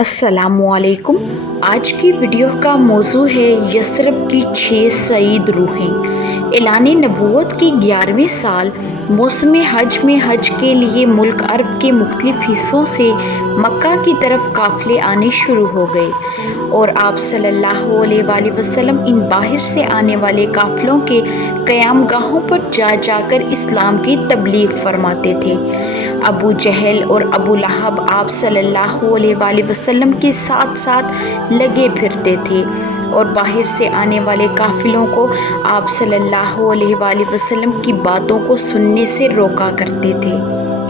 السلام علیکم۔ آج کی ویڈیو کا موضوع ہے یثرب کی 6 سعید روحیں۔ اعلان نبوت کے 11ویں سال موسم حج میں حج کے لیے ملک عرب کے مختلف حصوں سے مکہ کی طرف قافلے آنے شروع ہو گئے اور آپ صلی اللہ علیہ وآلہ وسلم ان باہر سے آنے والے قافلوں کے قیام گاہوں پر جا جا کر اسلام کی تبلیغ فرماتے تھے۔ ابو جہل اور ابو لہب آپ صلی اللہ علیہ وآلہ وسلم کے ساتھ ساتھ لگے پھرتے تھے اور باہر سے آنے والے قافلوں کو آپ صلی اللہ علیہ وآلہ وسلم کی باتوں کو سننے سے روکا کرتے تھے۔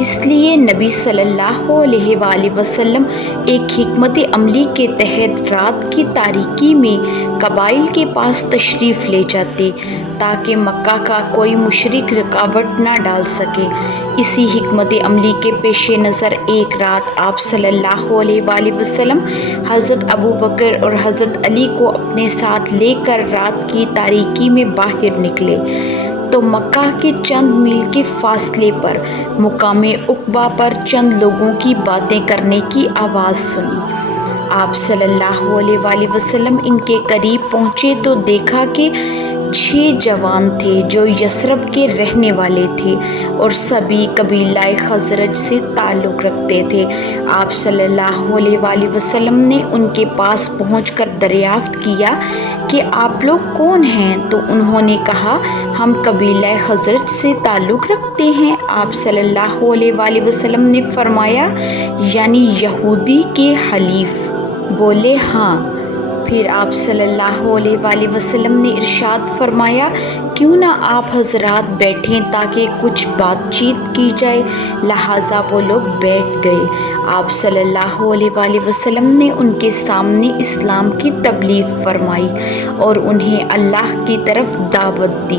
اس لیے نبی صلی اللہ علیہ وآلہ وسلم ایک حکمت عملی کے تحت رات کی تاریکی میں قبائل کے پاس تشریف لے جاتے تاکہ مکہ کا کوئی مشرک رکاوٹ نہ ڈال سکے۔ اسی حکمت عملی کے پیش نظر ایک رات آپ صلی اللہ علیہ وآلہ وسلم حضرت ابو بکر اور حضرت علی کو اپنے ساتھ لے کر رات کی تاریکی میں باہر نکلے تو مکہ کے چند میل کے فاصلے پر مقام عقبہ پر چند لوگوں کی باتیں کرنے کی آواز سنی۔ آپ صلی اللہ علیہ وآلہ وسلم ان کے قریب پہنچے تو دیکھا کہ 6 جوان تھے جو یثرب کے رہنے والے تھے اور سبھی قبیلہ خزرج سے تعلق رکھتے تھے۔ آپ صلی اللہ علیہ وآلہ وسلم نے ان کے پاس پہنچ کر دریافت کیا کہ آپ لوگ کون ہیں؟ تو انہوں نے کہا ہم قبیلہ خزرج سے تعلق رکھتے ہیں۔ آپ صلی اللہ علیہ وآلہ وسلم نے فرمایا یعنی یہودی کے حلیف؟ بولے ہاں۔ پھر آپ صلی اللہ علیہ وآلہ وسلم نے ارشاد فرمایا کیوں نہ آپ حضرات بیٹھیں تاکہ کچھ بات چیت کی جائے، لہٰذا وہ لوگ بیٹھ گئے۔ آپ صلی اللہ علیہ وآلہ وسلم نے ان کے سامنے اسلام کی تبلیغ فرمائی اور انہیں اللہ کی طرف دعوت دی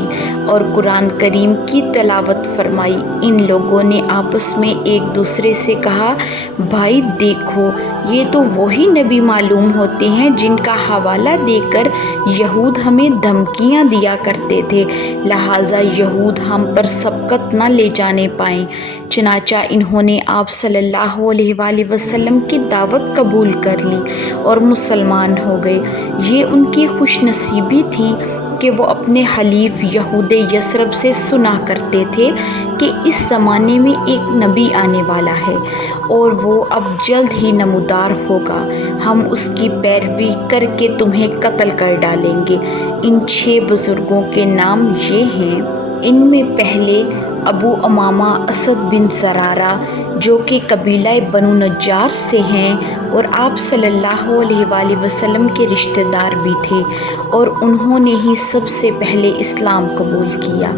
اور قرآن کریم کی تلاوت فرمائی۔ ان لوگوں نے آپس میں ایک دوسرے سے کہا بھائی دیکھو یہ تو وہی نبی معلوم ہوتے ہیں جن کا حوالہ دے کر یہود ہمیں دھمکیاں دیا کرتے تھے، لہٰذا یہود ہم پر سبقت نہ لے جانے پائیں۔ چنانچہ انہوں نے آپ صلی اللہ علیہ وآلہ وسلم کی دعوت قبول کر لی اور مسلمان ہو گئے۔ یہ ان کی خوش نصیبی تھی کہ وہ اپنے حلیف یہود یثرب سے سنا کرتے تھے کہ اس زمانے میں ایک نبی آنے والا ہے اور وہ اب جلد ہی نمودار ہوگا، ہم اس کی پیروی کر کے تمہیں قتل کر ڈالیں گے۔ ان 6 بزرگوں کے نام یہ ہیں۔ ان میں پہلے ابو امامہ اسد بن زرارہ جو کہ قبیلہ بنو نجار سے ہیں اور آپ صلی اللہ علیہ وآلہ وسلم کے رشتہ دار بھی تھے اور انہوں نے ہی سب سے پہلے اسلام قبول کیا۔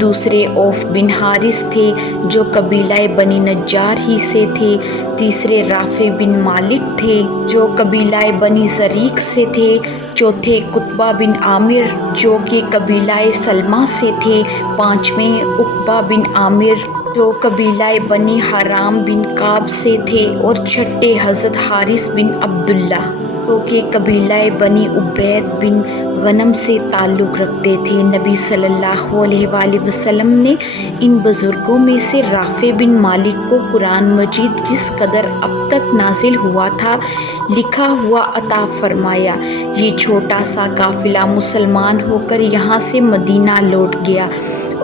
دوسرے اوف بن حارث تھے جو قبیلہ بنی نجار ہی سے تھے۔ تیسرے رافع بن مالک تھے جو قبیلہ بنی زریق سے تھے۔ چوتھے قطبہ بن عامر جو کہ قبیلہ سلمہ سے تھے۔ پانچویں عقبہ بن عامر جو قبیلہ بنی حرام بن کعب سے تھے اور چھٹے حضرت حارث بن عبداللہ جو کہ قبیلہ بنی عبید بن غنم سے تعلق رکھتے تھے۔ نبی صلی اللہ علیہ وآلہ وسلم نے ان بزرگوں میں سے رافع بن مالک کو قرآن مجید جس قدر اب تک نازل ہوا تھا لکھا ہوا عطا فرمایا۔ یہ چھوٹا سا قافلہ مسلمان ہو کر یہاں سے مدینہ لوٹ گیا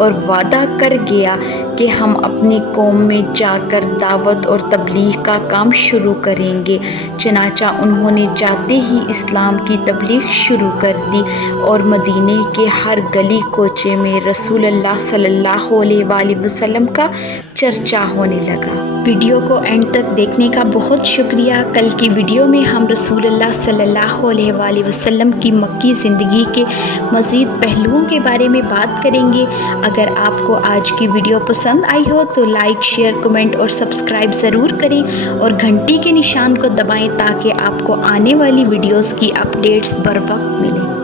اور وعدہ کر گیا کہ ہم اپنی قوم میں جا کر دعوت اور تبلیغ کا کام شروع کریں گے۔ چنانچہ انہوں نے جاتے ہی اسلام کی تبلیغ شروع کر دی اور مدینے کے ہر گلی کوچے میں رسول اللہ صلی اللہ علیہ وآلہ وسلم کا چرچا ہونے لگا۔ ویڈیو کو اینڈ تک دیکھنے کا بہت شکریہ۔ کل کی ویڈیو میں ہم رسول اللہ صلی اللہ علیہ وآلہ وسلم کی مکی زندگی کے مزید پہلوؤں کے بارے میں بات کریں گے۔ اگر آپ کو آج کی ویڈیو پسند آئی ہو تو لائک، شیئر، کمنٹ اور سبسکرائب ضرور کریں اور گھنٹی کے نشان کو دبائیں تاکہ آپ کو آنے والی ویڈیوز کی اپڈیٹس بر وقت ملیں۔